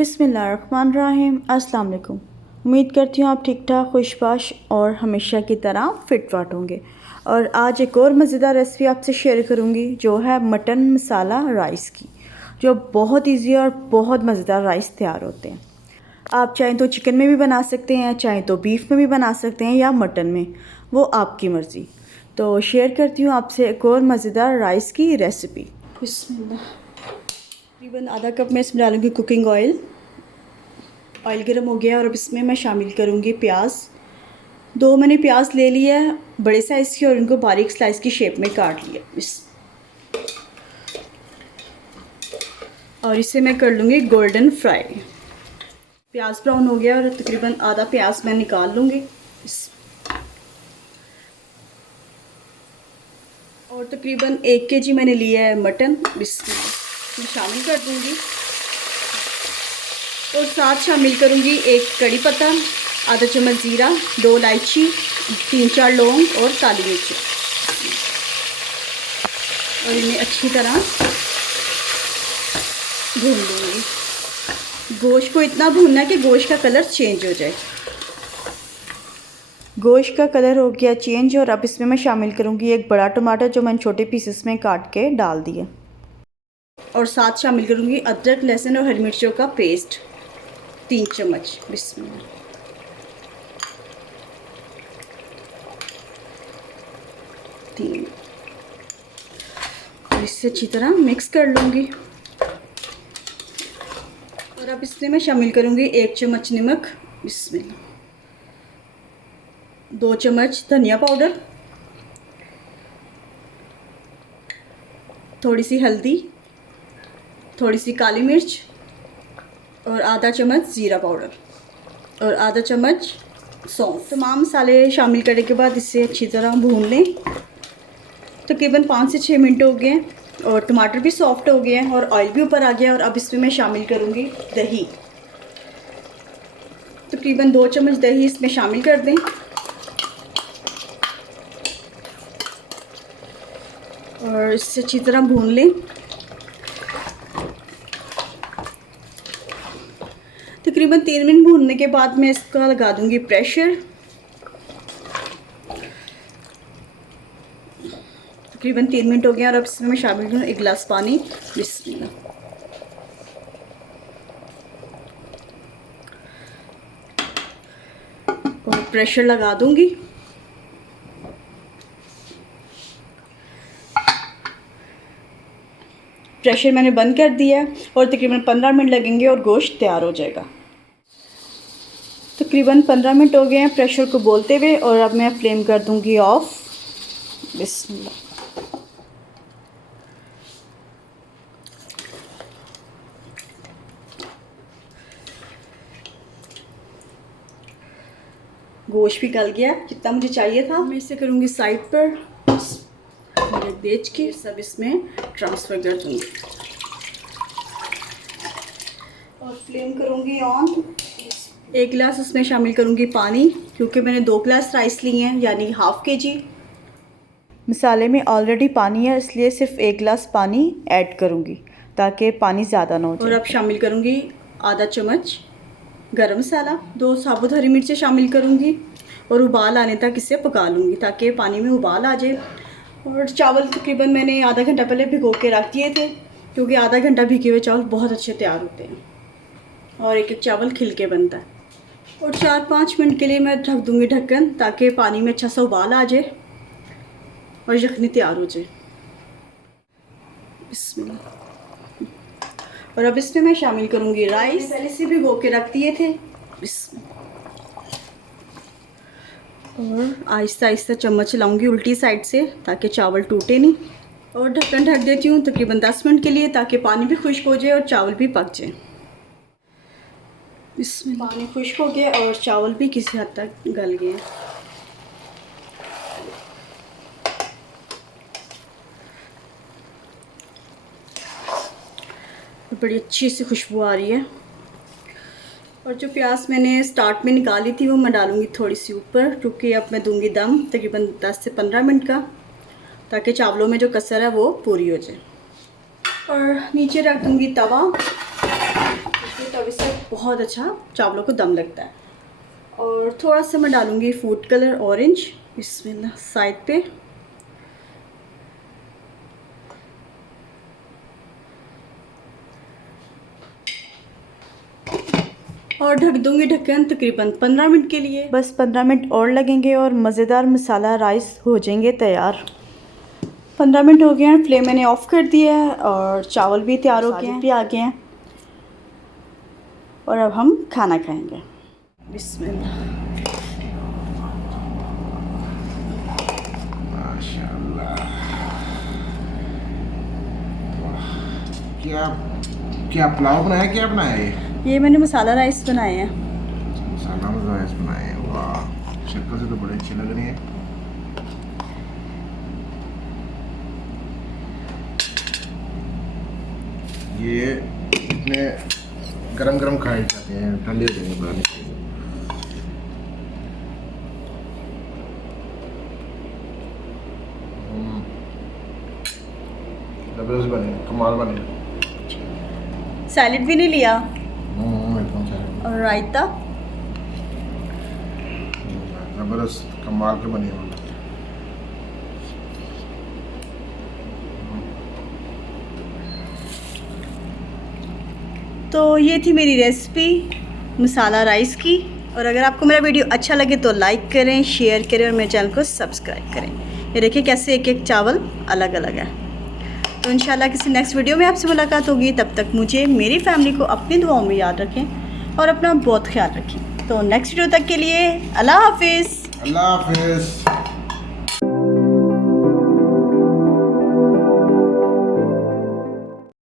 बिस्मिल्लाहिर्रहमानिर्रहीम। अस्सलाम वालेकुम। उम्मीद करती हूँ आप ठीक ठाक खुशबाश और हमेशा की तरह फिट फाट होंगे। और आज एक और मज़ेदार रेसिपी आपसे शेयर करूँगी जो है मटन मसाला राइस की, जो बहुत इजी और बहुत मज़ेदार राइस तैयार होते हैं। आप चाहें तो चिकन में भी बना सकते हैं, चाहें तो बीफ में भी बना सकते हैं या मटन में, वो आपकी मर्ज़ी। तो शेयर करती हूँ आपसे एक और मज़ेदार राइस की रेसिपी। बिस्मिल्लाह। तकरीबन आधा कप मैं इसमें डालूँगी कुकिंग ऑयल। ऑयल गर्म हो गया और अब इसमें मैं शामिल करूँगी प्याज। 2 मैंने प्याज ले लिया है बड़े साइज़ की और इनको बारीक स्लाइस की शेप में काट लिया। और इसे मैं कर लूँगी गोल्डन फ्राई। प्याज ब्राउन हो गया और तकरीबन आधा प्याज मैं निकाल लूँगी और तकरीबन 1 kg मैंने लिया है मटन, इसमें शामिल कर दूँगी। और साथ शामिल करूँगी 1 कड़ी पत्ता, आधा चम्मच ज़ीरा, 2 इलायची, 3-4 लौंग और काली मिर्च। और इन्हें अच्छी तरह भून लूँगी। गोश्त को इतना भूनना कि गोश्त का कलर चेंज हो जाए। गोश्त का कलर हो गया चेंज और अब इसमें मैं शामिल करूँगी 1 बड़ा टमाटर जो मैंने छोटे पीसेस में काट के डाल दिया। और साथ शामिल करूँगी अदरक, लहसुन और हरी मिर्चों का पेस्ट 3 चम्मच। बिस्मिल्लाह। और इससे अच्छी तरह मिक्स कर लूँगी। और अब इसमें मैं शामिल करूँगी 1 चम्मच नमक, बिस्मिल्लाह, 2 चम्मच धनिया पाउडर, थोड़ी सी हल्दी, थोड़ी सी काली मिर्च और आधा चम्मच ज़ीरा पाउडर और आधा चम्मच सौंफ। तमाम मसाले शामिल करने के बाद इसे अच्छी तरह भून लें। तकरीबन 5 से 6 मिनट हो गए और टमाटर भी सॉफ्ट हो गए हैं और ऑयल भी ऊपर आ गया। और अब इसमें मैं शामिल करूँगी दही। तकरीबन 2 चम्मच दही इसमें शामिल कर दें और इससे अच्छी तरह भून लें। तकरीबन 3 मिनट भूनने के बाद मैं इसका लगा दूंगी प्रेशर। तकरीबन 3 मिनट हो गए और अब इसमें मैं शामिल करूँ 1 गिलास पानी। बिस्मिल्लाह। और प्रेशर लगा दूंगी। प्रेशर मैंने बंद कर दिया और तकरीबन 15 मिनट लगेंगे और गोश्त तैयार हो जाएगा। तकरीबन 15 मिनट हो गए हैं प्रेशर को बोलते हुए और अब मैं फ्लेम कर दूंगी ऑफ। बिस्मिल्लाह। गोश्त भी गल गया जितना मुझे चाहिए था। मैं इसे करूँगी साइड पर देख के सब इसमें ट्रांसफ़र कर दूँगी और फ्लेम करूँगी ऑन। 1 गिलास इसमें शामिल करूँगी पानी क्योंकि मैंने 2 गिलास राइस लिए हैं यानी हाफ़ kg। मसाले में ऑलरेडी पानी है इसलिए सिर्फ 1 गिलास पानी ऐड करूँगी ताकि पानी ज़्यादा ना हो जाए। और अब शामिल करूँगी आधा चम्मच गरम मसाला, 2 साबुत हरी मिर्चें शामिल करूँगी और उबाल आने तक इसे पका लूँगी ताकि पानी में उबाल आ जाए। और चावल तकरीबन मैंने आधा घंटा पहले भिगो के रख दिए थे क्योंकि आधा घंटा भिगे हुए चावल बहुत अच्छे तैयार होते हैं और एक एक चावल खिल के बनता है। और 4-5 मिनट के लिए मैं ढक दूँगी ढक्कन ताकि पानी में अच्छा सा उबाल आ जाए और यखनी तैयार हो जाए। बिस्मिल्लाह। और अब इसमें मैं शामिल करूँगी राइस, पहले से भिगो के रख दिए थे। और आहिस्ता आहिस्ता चम्मच चलाऊँगी उल्टी साइड से ताकि चावल टूटे नहीं। और ढक्कन ढक देती हूँ तकरीबन 10 मिनट के लिए ताकि पानी भी खुश्क हो जाए और चावल भी पक जाए। इसमें पानी खुश्क हो गया और चावल भी किसी हद तक गल गए। बड़ी अच्छी सी खुशबू आ रही है। और जो प्याज मैंने स्टार्ट में निकाली थी वो मैं डालूँगी थोड़ी सी ऊपर क्योंकि अब मैं दूंगी दम तकरीबन 10 से 15 मिनट का ताकि चावलों में जो कसर है वो पूरी हो जाए। और नीचे रख दूंगी तवा। तवे इससे बहुत अच्छा चावलों को दम लगता है। और थोड़ा सा मैं डालूँगी फूड कलर ऑरेंज, बिस्मिल्लाह, साइड पे। और ढक दूंगी ढक्कन तकरीबन 15 मिनट के लिए। बस 15 मिनट और लगेंगे और मज़ेदार मसाला राइस हो जाएंगे तैयार। 15 मिनट हो गए हैं, फ्लेम मैंने ऑफ़ कर दिया है और चावल भी तैयार हो गए हैं, भी आ गए हैं। और अब हम खाना खाएंगे। बिस्मिल्लाह। माशाल्लाह। क्या क्या पुलाव बनाया, क्या बनाया ये मैंने मसाला राइस बनाए हैं। मसाला राइस बनाए हैं। वाह, शक्ल से तो बड़े अच्छे लग रहे हैं। ये इतने गरम गरम खाए जाते हैं, ठंडे हो जाएंगे बनाने के लिए। जबरदस्त बने, कमाल बने। सैलेड भी नहीं लिया एकदम सही। और रायता। जबरदस्त कमाल के बने हैं। तो ये थी मेरी रेसिपी मसाला राइस की। और अगर आपको मेरा वीडियो अच्छा लगे तो लाइक करें, शेयर करें और मेरे चैनल को सब्सक्राइब करें। ये देखिए कैसे एक एक चावल अलग अलग है। तो इंशाल्लाह किसी नेक्स्ट वीडियो में आपसे मुलाकात होगी। तब तक मुझे, मेरी फैमिली को अपनी दुआओं में याद रखें और अपना बहुत ख्याल रखें। तो नेक्स्ट वीडियो तक के लिए अल्लाह हाफिज़। अल्लाह हाफिज़।